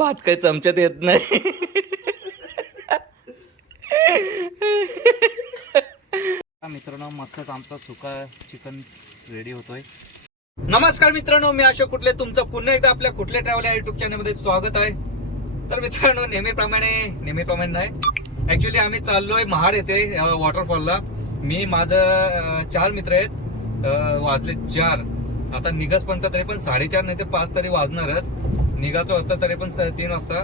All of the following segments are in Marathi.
भात काही चमच्यात येत नाही. मित्रांनो मस्तच आमचा सुका चिकन रेडी होतोय. नमस्कार मित्रांनो, मी अशोक कुठले तुमचं पुन्हा एकदा आपल्या कुठले ट्रॅव्हल या युट्यूब चॅनल मध्ये स्वागत आहे. तर मित्रांनो नेहमीप्रमाणे नाही, ऍक्च्युली आम्ही चाललोय महाड येथे वॉटरफॉलला. मी माझं 4 मित्र आहेत. वाजले 4, आता निघसपर्यंत तरी पण 4:30 नाही ते 5 तरी वाजणारच. निघायचं होतं तरी पण 3 वाजता,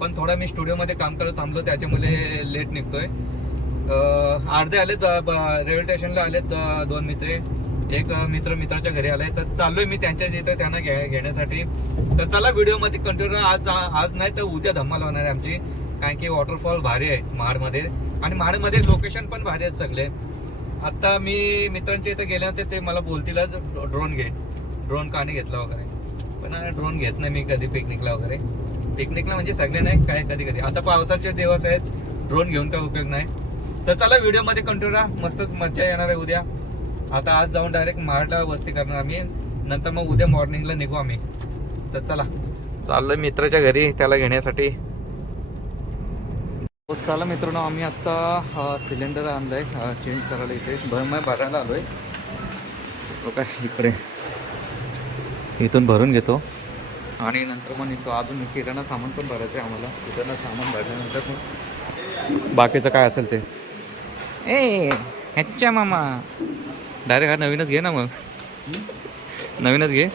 पण थोडा मी स्टुडिओमध्ये काम करत थांबलो त्याच्यामुळे लेट निघतोय. अर्धे आलेत रेल्वे स्टेशनला आलेत 2 मित्र. एक मित्र मित्राच्या घरी आलाय, तर चाललोय मी त्यांच्या इथे त्यांना घेण्यासाठी. तर चला व्हिडिओमध्ये कंटिन्यू. आज नाही तर उद्या धमाल होणार आहे आमची, कारण की वॉटरफॉल भारी आहे महाडमध्ये, आणि महाडमध्ये लोकेशन पण भारी आहेत सगळे. आता मी मित्रांच्या इथे गेले होते, ते मला बोलतीलच ड्रोन का नाही घेतला वगैरे, पण ड्रोन घेत नाही मी कधी पिकनिकला वगैरे. पिकनिकला म्हणजे सगळे नाही, काय कधी आता पावसाचे दिवस आहेत, ड्रोन घेऊन काय उपयोग नाही. तर चला व्हिडिओमध्ये कंटिन्यू राहा, मस्त मजा येणार आहे उद्या. आता आज जाऊन डायरेक्ट महाडला वस्ती करणार आम्ही, नंतर मग उद्या मॉर्निंगला निघू आम्ही. तर चला चाललोय मित्राच्या घरी त्याला घेण्यासाठी. चला मित्रांनो, आम्ही आता सिलेंडर आणलाय चेंज करायला इथे भरायला आलोय. काय इकडे इथून भरून घेतो आणि नंतर मग निघतो. अजून किराणा सामान पण भरायचं आहे आम्हाला. किराणा सामान भरल्यानंतर मग बाकीचं काय असेल ते. ह्याच्या मामा डायरेक्ट हा नवीनच घे ना, मग नवीनच घे.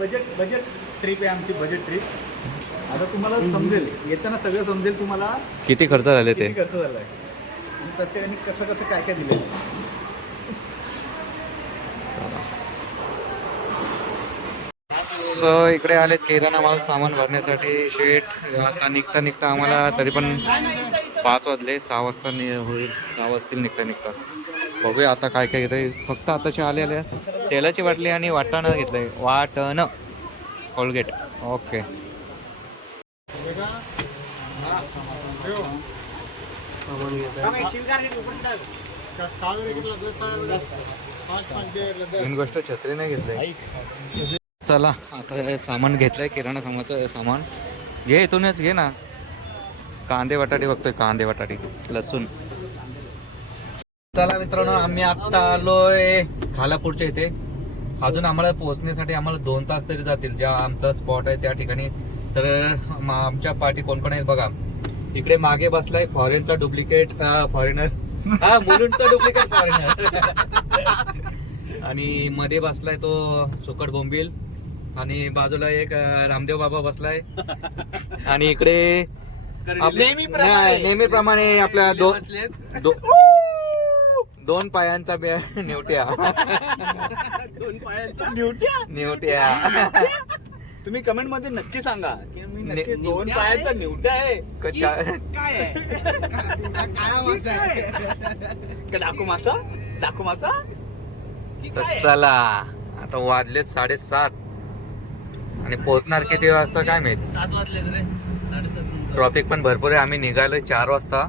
बजेट ट्रिप आहे आमची, बजेट ट्रिप. आता तुम्हाला समजेल, येताना सगळं समजेल तुम्हाला किती खर्च झाले ते, खर्च झालाय आणि प्रत्येकाने कसं काय काय दिलं. सो इकडे आलेत किराणा माल सामान भरण्यासाठी. शेट आता निघता आम्हाला तरी पण 5 वाजले. 6 वाजता होईल, 6 वाजतील निघता. बघूया आता काय काय घेतंय. फक्त आताचे आले तेलाची बाटली आणि वाटाणं घेतलंय. वाटणं कोलगेट. ओके. मेन गोष्ट छत्री नाही घेतलंय. चला आता सामान घेतलंय, किराणा सामान घे, इथूनच घे ना. कांदे बटाटे बघतोय, कांदे बटाटे लसूण. चला मित्रांनो, आम्ही आता आलोय खालापूरच्या इथे. अजून आम्हाला पोहोचण्यासाठी आम्हाला 2 तास तरी जातील, ज्या आमचा स्पॉट आहे त्या ठिकाणी. तर आमच्या पार्टी कोण कोण आहेत बघा. इकडे मागे बसलाय फॉरेनचा डुप्लिकेट फॉरेनर, मुलुंडचा डुप्लिकेट फॉरेनर. आणि मध्ये बसलाय तो सुकट बोंबील, आणि बाजूला एक रामदेव बाबा बसलाय. आणि इकडे नेहमीप्रमाणे आपल्या 2 पायांचा नेवट्या. 2 पायांचा नेवट्या. तुम्ही कमेंट मध्ये नक्की सांगा की मी नक्की 2 पायांचा निवट्या आहे काय आहे. डाकू मासा. चला आता वाजलेत 7:30 आणि पोहोचणार किती वाजता काय माहिती. 7 वाजले रे, 7:30. ट्रॉफिक पण भरपूर आहे. आम्ही निघालोय 4 वाजता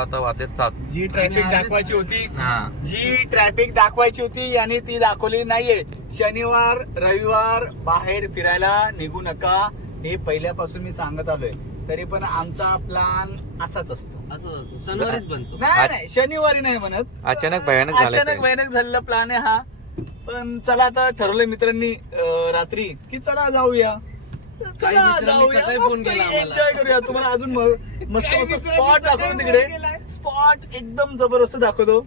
आता वाजले 7. जी ट्रॅफिक दाखवायची होती, हा, जी ट्रॅफिक दाखवायची होती आणि ती दाखवली नाहीये. शनिवार रविवार बाहेर फिरायला निघू नका, हे पहिल्यापासून मी सांगत आलोय. तरी पण आमचा प्लॅन असाच असतो. असं शनिवारीच बनतो. नाही, शनिवारी नाही म्हणत. अचानक भयानक झालेला प्लॅन आहे हा. पण चला आता ठरवलंय मित्रांनी रात्री की चला जाऊया. काही मित्रांनी सकाळी फोन केला आम्हाला. एन्जॉय करूया. तुम्हाला अजून मस्त स्पॉट दाखवतो. तिकडे स्पॉट एकदम जबरदस्त दाखवतो.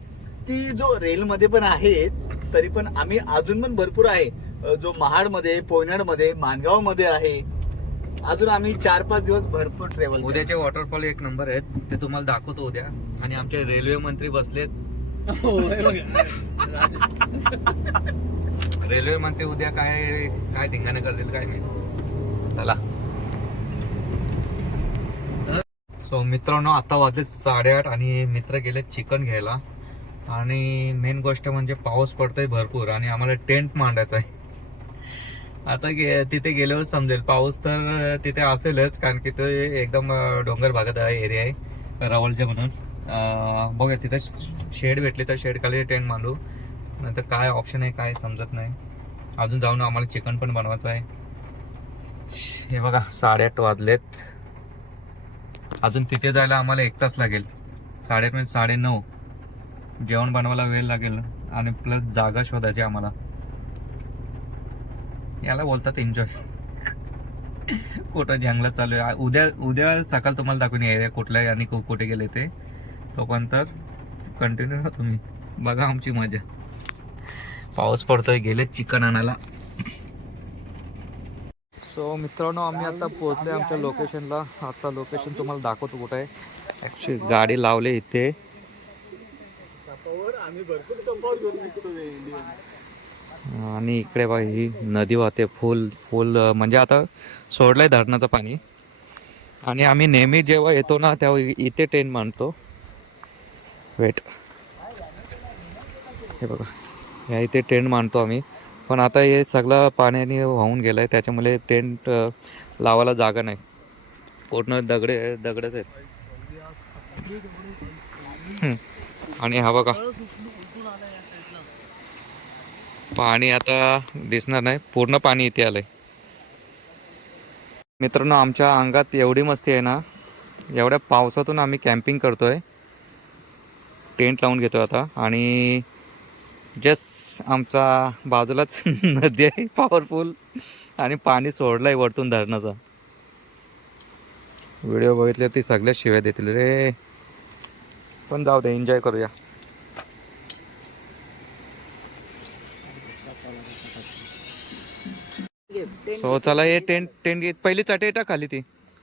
ती जो रेल मध्ये पण आहेच, तरी पण आम्ही अजून पण भरपूर आहे. जो महाड मध्ये, पोयनाड मध्ये, माणगाव मध्ये आहे. अजून आम्ही 4-5 दिवस भरपूर ट्रॅव्हल. उद्याचे वॉटरफॉल 1 नंबर आहेत, ते तुम्हाला दाखवतो उद्या. आणि आमचे रेल्वे मंत्री बसलेत. रेल्वे मंत्री उद्या काय धिंगाणा करतील काय माहिती. चला. सो मित्रांनो, आता वाजले 8:30 आणि मित्र गेले चिकन घ्यायला. आणि मेन गोष्ट म्हणजे पाऊस पडतोय भरपूर आणि आम्हाला टेंट मांडायचा आहे. आता तिथे गेल्यावर समजेल. पाऊस तर तिथे असेलच, कारण की ते एकदम डोंगर भागात एरिया आहे रावलच्या म्हणून. बघा तिथे शेड भेटली तर शेड खाली टेंट मांडू, नंतर काय ऑप्शन आहे काय समजत नाही. अजून जाऊन आम्हाला चिकन पण बनवायचं आहे. हे बघा 8:30 वाजलेत. अजून तिथे जायला आम्हाला 1 तास लागेल. 8:30 म्हणजे 9:30. जेवण बनवायला वेळ लागेल आणि प्लस जागा शोधायची आम्हाला. याला बोलतात एन्जॉय. कुठं जंगलात चालू आहे. उद्या सकाळ तुम्हाला दाखवून एरिया कुठला आहे आणि कुठे गेले ते. तोपर्यंत कंटिन्यू राहा तुम्ही, बघा आमची मजा. पाऊस पडतोय, गेले चिकन आणायला. सो मित्रांनो, आम्ही आता पोहोचलोय आमच्या लोकेशनला. आता लोकेशन तुम्हाला दाखवतो कुठं आहे. ॲक्च्युली गाडी लावली इथे आम्ही भरपूर टप्पावर घेऊन निघतो. आणि इकडे बघा ही नदी वाहते फुल फुल, म्हणजे आता सोडलंय धरणाचं पाणी. आणि आम्ही नेहमी जेव्हा येतो ना तेव्हा इथे टेंट मांडतो. वेट, हे बघा, या इथे टेंट मांडतो आम्ही. पण आता हे सगळं पाण्याने वाहून गेलं आहे, त्याच्यामुळे टेंट लावायला जागा नाही. पूर्ण दगडच आहेत. आणि हा बघा, पाणी आता दिसणार नाही, पूर्ण पाणी इथे आलंय. मित्रांनो, आमच्या अंगात एवढी मस्ती आहे ना, एवढ्या पावसातून आम्ही कॅम्पिंग करतोय, टेंट लावून घेतोय आता. आणि जस्ट आमचा बाजूलाच नदी आहे पॉवरफुल, आणि पाणी सोडलंय वरतून धरणाचा. व्हिडिओ बघितले ती सगळ्यात शिव्या देतील रे, पण जाऊ दे, एन्जॉय करूया. सो चला, हे टेंट पहिली चटई टाक खाली ती,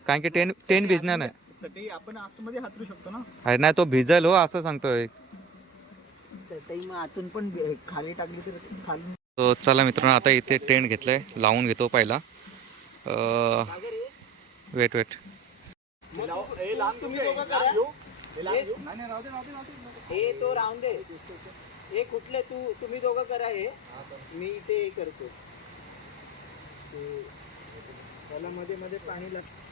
कारण की टेंट भिजणार नाही. चटई आपण आतमध्ये हातरू शकतो ना. अरे नाही, तो भिजल हो, असं सांगतोय. चटई मग आतून पण खाली टाकली तर खाली. तो चला मित्रांनो, आता इथे टेंट घेतलाय, लावून घेतो पहिला. वेट हे तो राहून दे. हे कुठले तुम्ही दोघं करा, हे मी ते करतो. त्याला मध्ये मध्ये पाणी लागतं.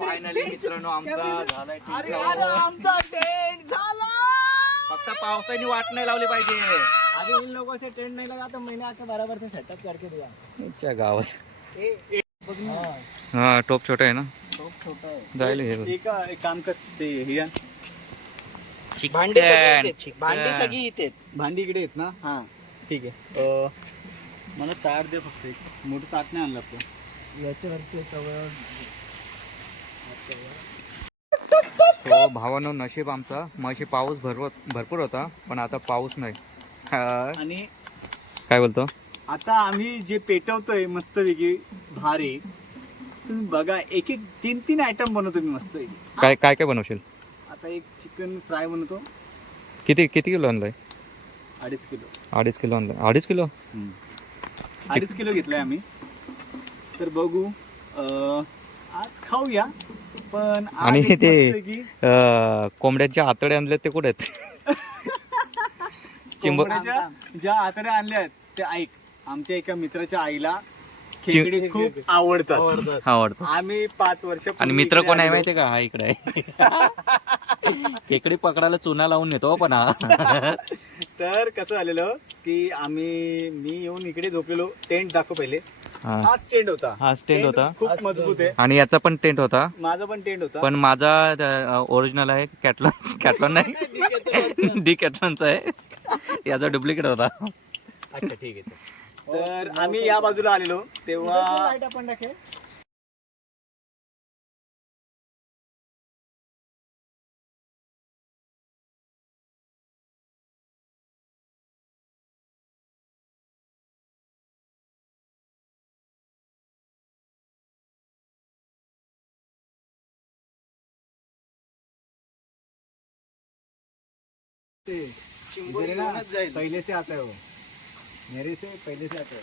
फायनली मित्रांनो, आमचा झालाय अरे आमचा टेंट झाला. फक्त पावसाने वाट नाही लावली पाहिजे. अरे इन लोगों से टेंट नहीं लगा तो मैंने आके बराबर से सेटअप करके दिया. च्या गावात हाँ, हा टोप छोटा आहे ना, खूप छोटा आहे. जायला हे बघ. एक काम कर, ते हे आण. भांडी सगळी इथे. भांडी इकडे आहेत ना. हा ठीक आहे. मला ताट दे फक्त, एक मोठं ताट नाही आणलं आपलं. याच्यावरती हो भावानो, नशीब आमचा मगाशी पाऊस भरपूर होता, पण आता पाऊस नाही. आणि काय बोलतो, आता आम्ही जे पेटवतोय मस्त वेगळी भारी. तुम्ही बघा, एक 3 आयटम बनवतो मी मस्त वेगळी. काय बनवशील? आता एक चिकन फ्राय बनवतो. किती किलो आणलाय? 2.5 किलो. 2.5 किलो आणलाय? 2.5 किलो? 2.5 किलो घेतलाय आम्ही. तर बघू, आज खाऊया. पण आज आणि एक ते मस्त आहे की कोंबड्यांचे आतडे आणले ते कुठे आहेत? कोंबड्याच्या ज्या आतड्या आणल्या आहेत ते ऐक, आमच्या एका मित्राच्या आईला खेकडी खूप आवडतात. आम्ही 5 वर्ष आणि मित्र कोण आहे माहितीये का? हा इकडे आहे. खेकडी पकडायला चुना लावून नेतो पण हा. तर कसं झालेलं की मी येऊन इकडे झोपलेलो. टेंट दाखव पहिले. हाच टेंट होता. हाच टेंट होता. खूप मजबूत आहे. आणि याचा पण टेंट होता. माझा पण टेंट होता. पण माझा ओरिजिनल आहे, कॅटलॉन नाही, डी कॅटलॉनचा आहे. याचा डुप्लिकेट होता. अच्छा ठीक आहे. तर आम्ही या बाजूला आलेलो तेव्हा पहिले से आता है वो मेरे से पहिले से आता है.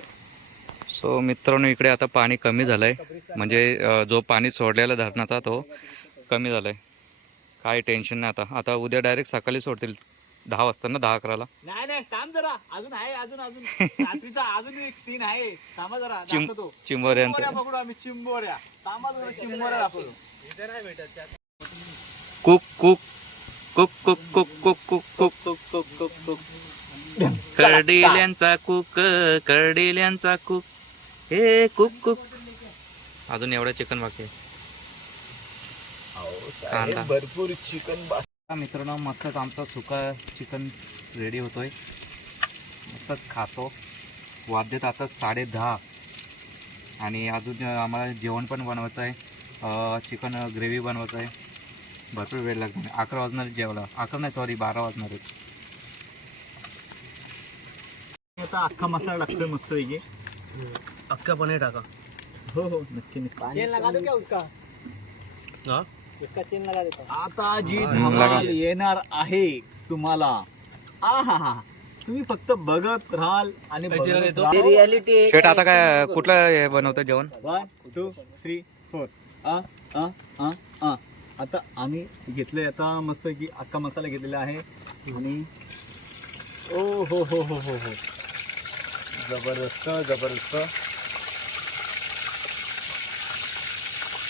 सो मित्रांनो इकडे आता पाणी कमी झालंय, म्हणजे जो पाणी सोडलेला धरणाचा तो कमी झालाय. काय टेन्शन नाही आता. आता उद्या डायरेक्ट सकाळी सोडतील 10 वाजता ना, 10-11ला. नाही थांब जरा, अजून आहे अजून रात्रीचा अजून एक सीन आहे. थांबा जरा, दाखवतो. चिंबोऱ्यांचं पकडू आम्ही चिंबोऱ्या. थांबा जरा, चिंबोऱ्या दाखवतो. कुक कुक कुक कुक कुक कुक कुक कुक कुक कुक कुक कुक करडिल्यांचा कुक, करडिल्यांचा कुक, हे कुक कुक. अजून एवढं चिकन बाकी आहे. कांदा. भरपूर चिकन. मित्रांनो मस्तच आमचा सुका चिकन रेडी होतोय. मस्तच खातो. वाजत आता 10:30 आणि अजून आम्हाला जेवण पण बनवायचं आहे. चिकन ग्रेव्ही बनवायचं आहे. भरपूर वेळ लागणार. 11 वाजणार जेवला. 11 नाही, सॉरी 12 वाजणार आहेत. आता अख्खा मसाला टाकतोय मस्त पैकी. अख्खा पनीर टाका. हो हो नक्की नक्की. चेन लगा दो क्या उसका? हा उसका चेन लगा देता हूँ. आता जी लगा. धमाल येणार आहे तुम्हाला. आहा, तुम्ही फक्त बघत राहाल आणि पैसे बघत देतो. राहाल. रियलिटी शेट आता काय कुठलं हे बनवतं जेवण? 1 2 3 4. आता आम्ही घेतलंय आता मस्त की अख्खा मसाला घेतलेला आहे आणि ओ हो हो हो हो हो जबरदस्त जबरदस्त.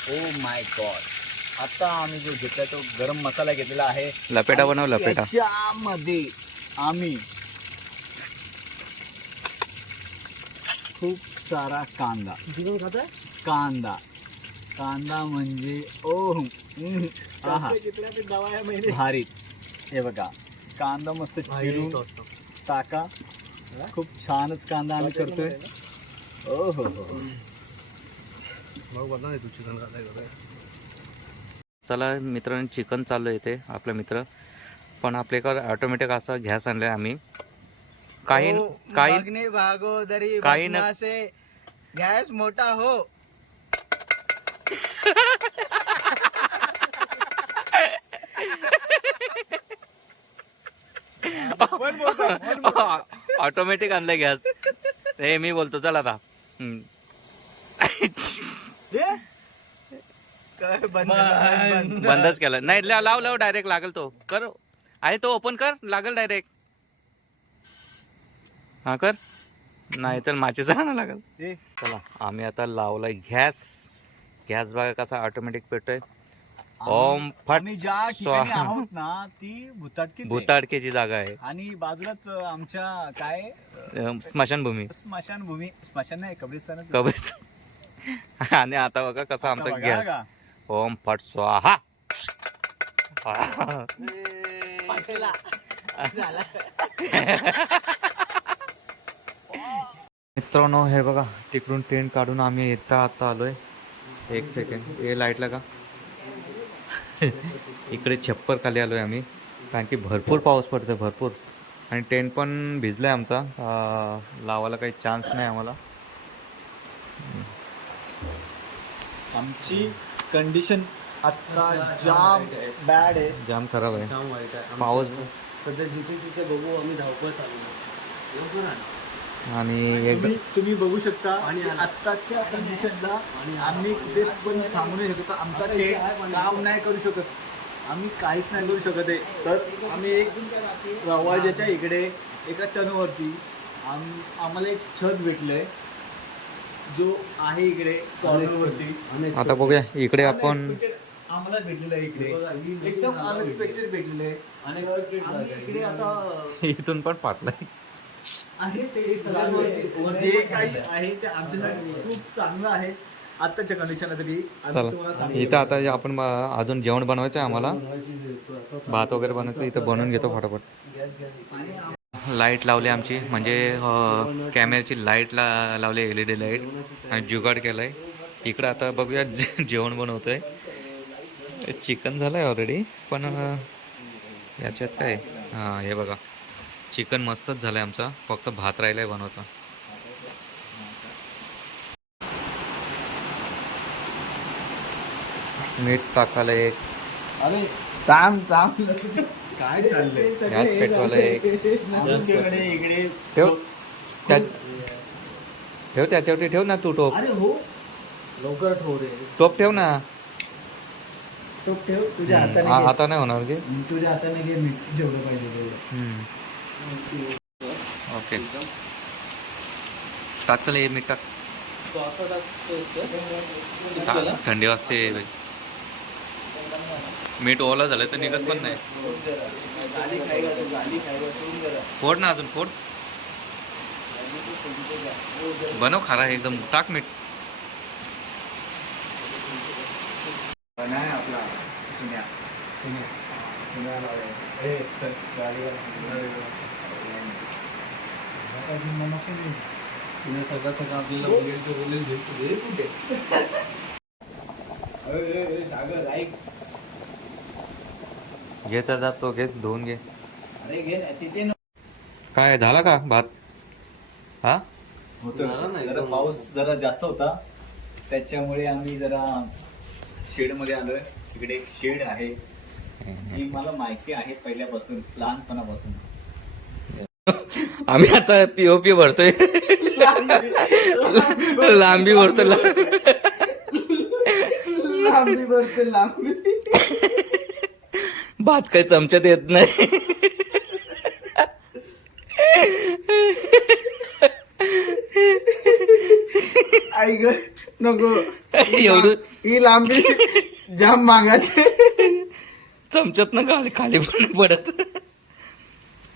Oh my God. आता आम्ही जो घेतलाय तो गरम मसाला घेतलेला आहे. लपेटा बनव, लपेटा. त्याच्यामध्ये आम्ही खूप सारा कांदा. चिकन खाता है? कांदा म्हणजे ओह आहा जितना भी दवा है मैंने. भारीच. हे बघा कांदा मस्त चिरून टाका. खूप छानच कांदा आम्ही करतोय. ओ हो हो. चला मित्रांनो, चिकन चाललं इथे आपलं मित्र. पण आपल्याकडे ऑटोमॅटिक असा गॅस आणलाय आम्ही. काही काही भागोदरी काही न- बदमाशे, गॅस मोठा हो. ऑटोमॅटिक आणलाय गॅस. हे मी बोलतो चला आता. काय बंद बंदच केलं नाही. लाव लाव डायरेक्ट लागेल तो. कर आणि तो ओपन कर, लागेल डायरेक्ट. हा कर. नाही तर माचीच आणा लागेल. चला आम्ही आता लावलाय गॅस. गॅस बघा कसा ऑटोमॅटिक पेटतोय. ओम फट आम्ही ज्या ठिकाणी स्वाहा. आहोत ना ती भुताटकी भूताडकेची जागा आहे. आणि बाजूलाच आमच्या काय स्मशानभूमी, स्मशानभूमी. स्मशान नाही, कब्रिस्तानच. कबीर. आणि आता बघा कसा आमचा बघा गॅस. का? ओम फट स्वाहा. पासेला. मित्रांनो हे बघा तिकडून टेंट काढून आम्ही येता आता आलोय. एक सेकंड, हे लाईटला का. इकडे छप्पर खाली आलोय आम्ही, कारण की भरपूर पाऊस पडतोय भरपूर. आणि टेंट पण भिजलाय आमचा. लावायला काही चान्स नाही आम्हाला. आमची कंडिशन आता जाम बॅड आहे. जाम खराब आहे. जाम वाईट आहे. पाऊस सध्या जिथे तिथे बघू आम्ही धावपळ चालू आहे. आणि एक तुम्ही बघू शकता आणि की आत्ताच्या कंडिशनला आम्ही कुठे पण थांबू नाही शकत. आमचा टेंट काम नाही करू शकत. आम्ही काहीच नाही करू शकत आहे. तर आम्ही एक रवाजाच्या इकडे एका टनवरती आम्हाला एक छत भेटलंय जो आहे इकडे कॉर्नरवरती. आता बघूया इकडे आपण आम्हाला भेटलेलं आहे इकडे. एकदम अनएक्सपेक्टेड भेटलेलं आहे. आणि आम्ही इकडे आता इथून पण पाटलाय. आहे ते सगळं जे काही आहे ते आमच्यासाठी खूप चांगलं आहे आत्ताच्या कंडिशनला तरी. चला इथं आता आपण अजून जेवण बनवायचं आहे आम्हाला. भात वगैरे बनवायचं. इथं बनवून घेतो फटाफट. लाईट लावली आमची, म्हणजे कॅमेऱ्याची लाईट लावली, LED लाईट. आणि जुगाड केलाय इकडं. आता बघूया जेवण बनवतोय. चिकन झालंय ऑलरेडी, पण याच्यात काय हां हे बघा चिकन मस्तच झालंय आमचा. फक्त भात राहिलाय बनवायचा. मीठ टाकायला एक. अरे चांग काय चाललंय गॅस पेटवायला एक आमच्याकडे इकडे ठेव त्या ठेव त्याच्यावरती ठेव ना तू टोप अरे हो लवकर ठेव रे. टोप ठेव ना तो ठेव तुझ्या हाताने घे. आता नाही होणार की तुझ्या हाताने घे मीठ जेवढं पाहिजे तेवढं. ओके टाक चल हे मीठ टाक तो असा टाकतो हा, थंडी वाजते बाई. मीठ ओला झालं तर निघत पण नाही. गाली खायला सोडून जरा. फोड ना अजून फोड बनव खारा एकदम टाक मीठ बनाय आपला पुण्या पुण्याला आहे. ए, चल, गाडीवर. पुणे सगळं सगळं आपल्याला बोलेल भेटतो कुठे सागर ऐक. घेता जातो घे धुवून घे अरे घे ना तिथे न- काय झाला का भात हा होतं. जरा पाऊस जरा जास्त होता त्याच्यामुळे आम्ही जरा शेड मध्ये आलोय. इकडे एक शेड आहे जी मला माहिती आहे पहिल्यापासून लहानपणापासून. आम्ही आता पीओपी भरतोय लांबी भरतो लांबी भरते लांबी. भात काही चमच्यात येत नाही आई ग नको एवढं ही लांबी जाम मागायचे. चमच्यात ना खाली खाली पण नाही पडत.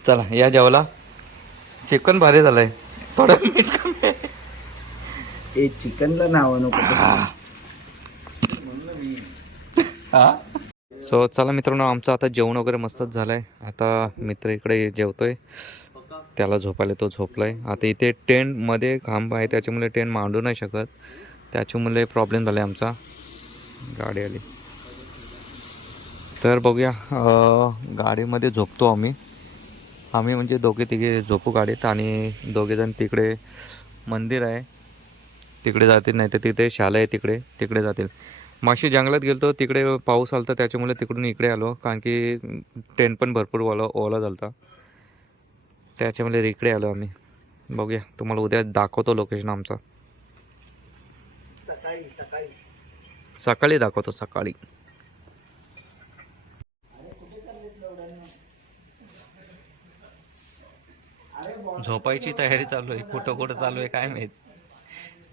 चला या जेवला चिकन भारी झालंय थोडं मीठ कमी आहे. ए चिकनला नाव नको. हा सो चला मित्रांनो आमचं आता जेवण वगैरे मस्तच झालंय. आता मित्र इकडे जेवतोय त्याला झोपायला तो झोपलाय. आता इथे टेंटमध्ये खांब आहे त्याच्यामुळे टेंट मांडू नाही शकत त्याच्यामुळे प्रॉब्लेम झाला आहे आमचा. गाडी आली तर बघूया गाडीमध्ये झोपतो आम्ही म्हणजे दोघे तिघे झोपू गाडीत आणि दोघेजण तिकडे मंदिर आहे तिकडे जातील नाही तर तिथे शाळा आहे तिकडे जातील. माशी जंगलात गेलो तिकडे पाऊस आला त्याच्यामुळे तिकडून इकडे आलो कारण की टेंट पण भरपूर ओला झाला त्याच्यामुळे इकडे आलो आम्ही. बघूया तुम्हाला उद्या दाखवतो लोकेशन आमचा सकाळी दाखवतो सकाळी. झोपायची तयारी चालू आहे कुठं चालू आहे काय माहीत.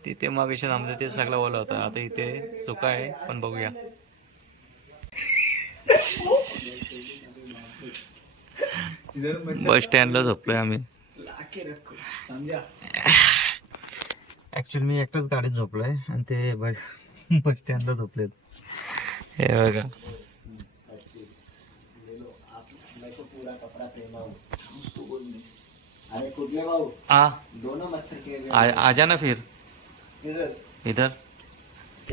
तिथे मग आमचं ते सगळं ओलं होतं आता इथे सुका आहे पण बघूया. बस स्टँडला झोपलोय आम्ही. ऍक्च्युली मी एकटाच गाडीत झोपलोय आणि ते बस स्टँडला झोपलेत. हे बघा अरे कुठले भाऊ आ दोनों मच्छर के आजा ना फिर इधर